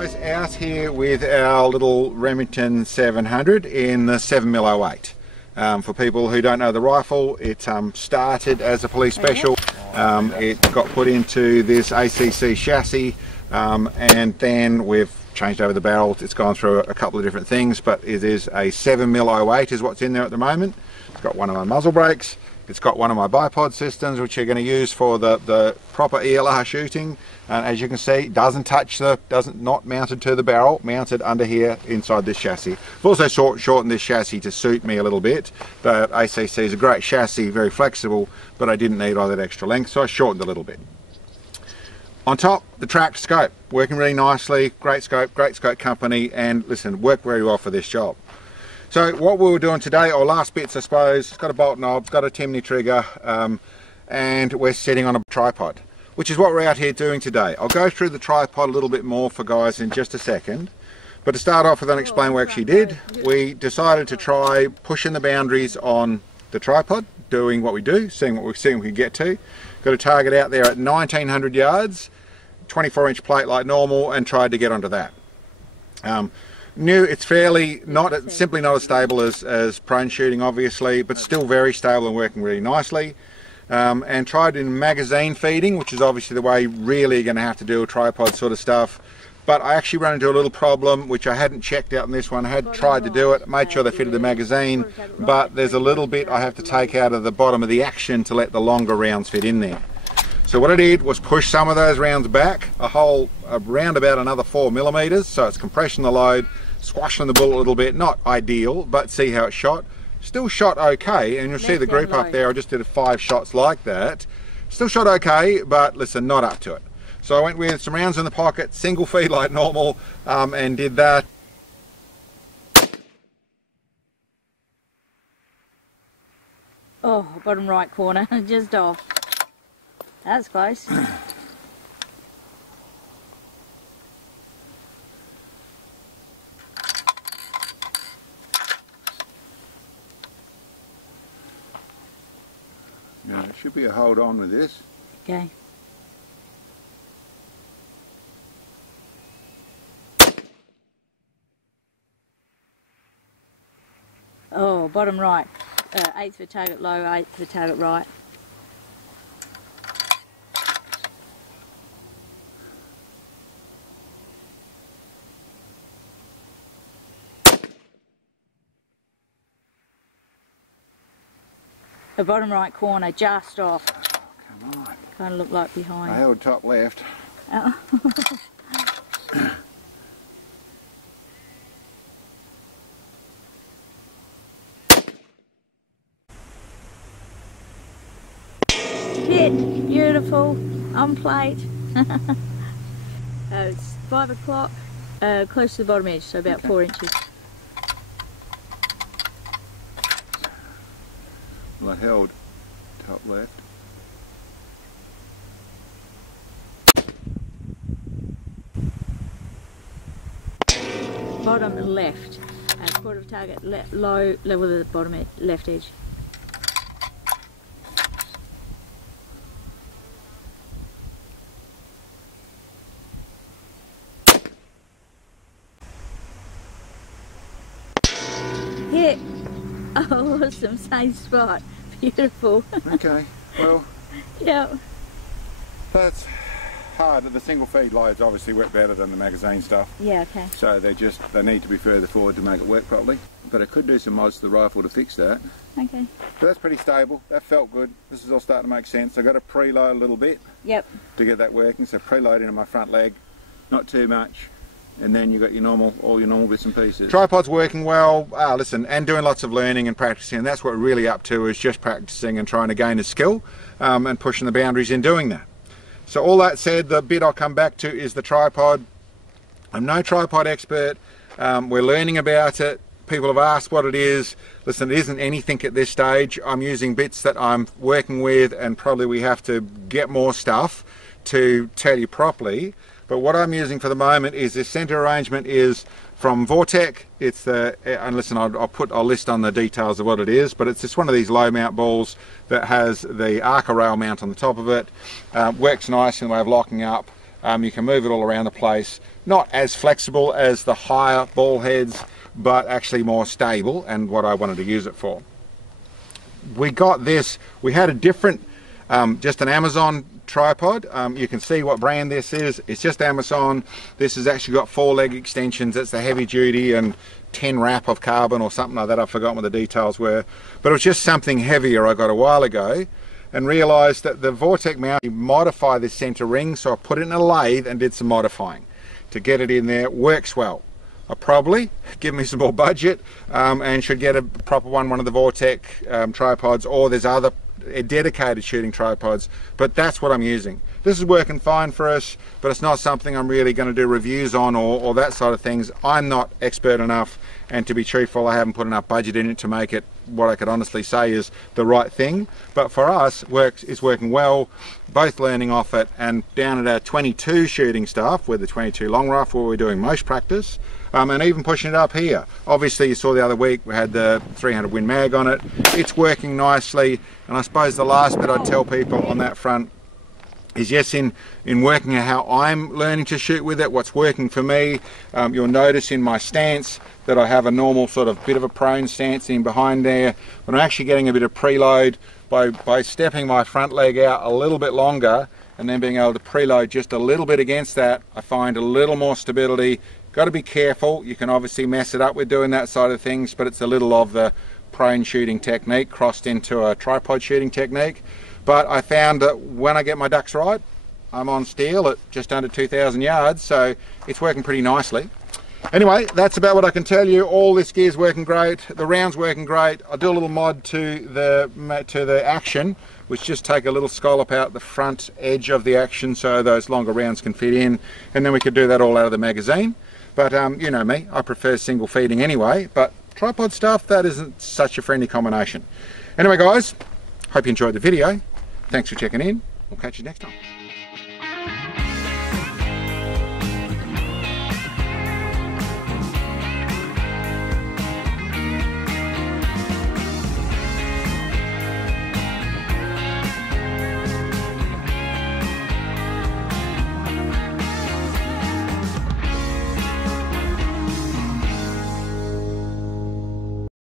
Guys, out here with our little Remington 700 in the 7mm08. For people who don't know the rifle, it started as a police special. It got put into this ACC chassis, and then we've changed over the barrel. It's gone through a couple of different things, but it is a 7mm08 is what's in there at the moment. It's got one of my muzzle brakes. It's got one of my bipod systems, which you're going to use for the proper ELR shooting. And as you can see, not mounted to the barrel, mounted under here inside this chassis. I've also shortened this chassis to suit me a little bit. The ACC is a great chassis, very flexible, but I didn't need all that extra length, so I shortened a little bit. On top, the tracked scope, working really nicely, great scope company, and listen, worked very well for this job. So what we were doing today, or last bits I suppose, it's got a bolt knob, it's got a Timney trigger, and we're sitting on a tripod, which is what we're out here doing today. I'll go through the tripod a little bit more for guys in just a second, but to start off with and explain what we actually did, we decided to try pushing the boundaries on the tripod, doing what we do, seeing what we can get to. Got a target out there at 1900 yards, 24-inch plate like normal, and tried to get onto that. It's fairly simply not as stable as prone shooting, obviously, but still very stable and working really nicely. And tried in magazine feeding, which is obviously the way really you're going to have to do a tripod sort of stuff. But I actually ran into a little problem which I hadn't checked out in this one. I had tried to do it, made sure they fitted the magazine, but there's a little bit I have to take out of the bottom of the action to let the longer rounds fit in there. So what I did was push some of those rounds back around about another 4mm, so it's compressing the load, squashing the bullet a little bit. Not ideal, but see how it shot. Still shot okay, and you'll see the group up there. I just did 5 shots like that. Still shot okay, but listen, not up to it. So I went with some rounds in the pocket, single feed like normal, and did that. Oh, bottom right corner, just off. That's close. Yeah, it should be a hold on with this. Okay. Oh, bottom right. 8th for target low, 8th for target right. The bottom right corner, just off. Oh, come on. Kind of looked like behind. I held top left. Oh. Hit, beautiful, on plate. It's 5 o'clock, close to the bottom edge, so about 4 inches. Well, I held top left. Bottom left, quarter of target, low level of the bottom edge, left edge. Hit! Oh, awesome, same spot. Beautiful. Okay, well, yeah. That's hard. The single feed loads obviously work better than the magazine stuff. Yeah, okay. So they need to be further forward to make it work properly. But I could do some mods to the rifle to fix that. Okay. But that's pretty stable. That felt good. This is all starting to make sense. I got to preload a little bit. Yep. To get that working. So preload into my front leg, not too much. And then you got all your normal bits and pieces. Tripod's working well, listen, and doing lots of learning and practicing, and that's what we're really up to, is just practicing and trying to gain a skill, and pushing the boundaries in doing that. So all that said, the bit I'll come back to is the tripod. I'm no tripod expert, we're learning about it. People have asked what it is. Listen, it isn't anything at this stage. I'm using bits that I'm working with, and probably we have to get more stuff to tell you properly. But what I'm using for the moment is this center arrangement is from Vortec. It's and listen, I'll list on the details of what it is, but it's just one of these low mount balls that has the Arca rail mount on the top of it. Works nice in the way of locking up. You can move it all around the place. Not as flexible as the higher ball heads, but actually more stable, and what I wanted to use it for. We got this, we had a different, just an Amazon tripod. You can see what brand this is. It's just Amazon. This has actually got 4 leg extensions. It's the heavy duty and 10 wrap of carbon or something like that. I've forgotten what the details were, but it was just something heavier I got a while ago, and realized that the Vortex mount, you modify this center ring, so I put it in a lathe and did some modifying to get it in there. Works well. I probably give me some more budget and should get a proper one of the Vortex tripods, or there's other dedicated shooting tripods, but that's what I'm using. This is working fine for us, but it's not something I'm really going to do reviews on or that side of things. I'm not expert enough, and to be truthful, I haven't put enough budget in it to make it what I could honestly say is the right thing. But for us, it's working well, both learning off it, and down at our 22 shooting stuff with the 22 long rifle, where we're doing most practice, and even pushing it up here. Obviously, you saw the other week we had the 300 Win Mag on it. It's working nicely, and I suppose the last bit I'd tell people on that front is, yes, in working out how I'm learning to shoot with it, what's working for me. You'll notice in my stance that I have a normal sort of bit of a prone stance in behind there, but I'm actually getting a bit of preload by stepping my front leg out a little bit longer and then being able to preload just a little bit against that. I find a little more stability. Got to be careful. You can obviously mess it up with doing that side of things, but it's a little of the prone shooting technique crossed into a tripod shooting technique. But I found that when I get my ducks right, I'm on steel at just under 2,000 yards, so it's working pretty nicely. Anyway, that's about what I can tell you. All this gear's working great, the round's working great. I'll do a little mod to the action, which just take a little scallop out the front edge of the action so those longer rounds can fit in, and then we could do that all out of the magazine. But you know me, I prefer single feeding anyway, but tripod stuff, that isn't such a friendly combination. Anyway guys, hope you enjoyed the video. Thanks for checking in. We'll catch you next time.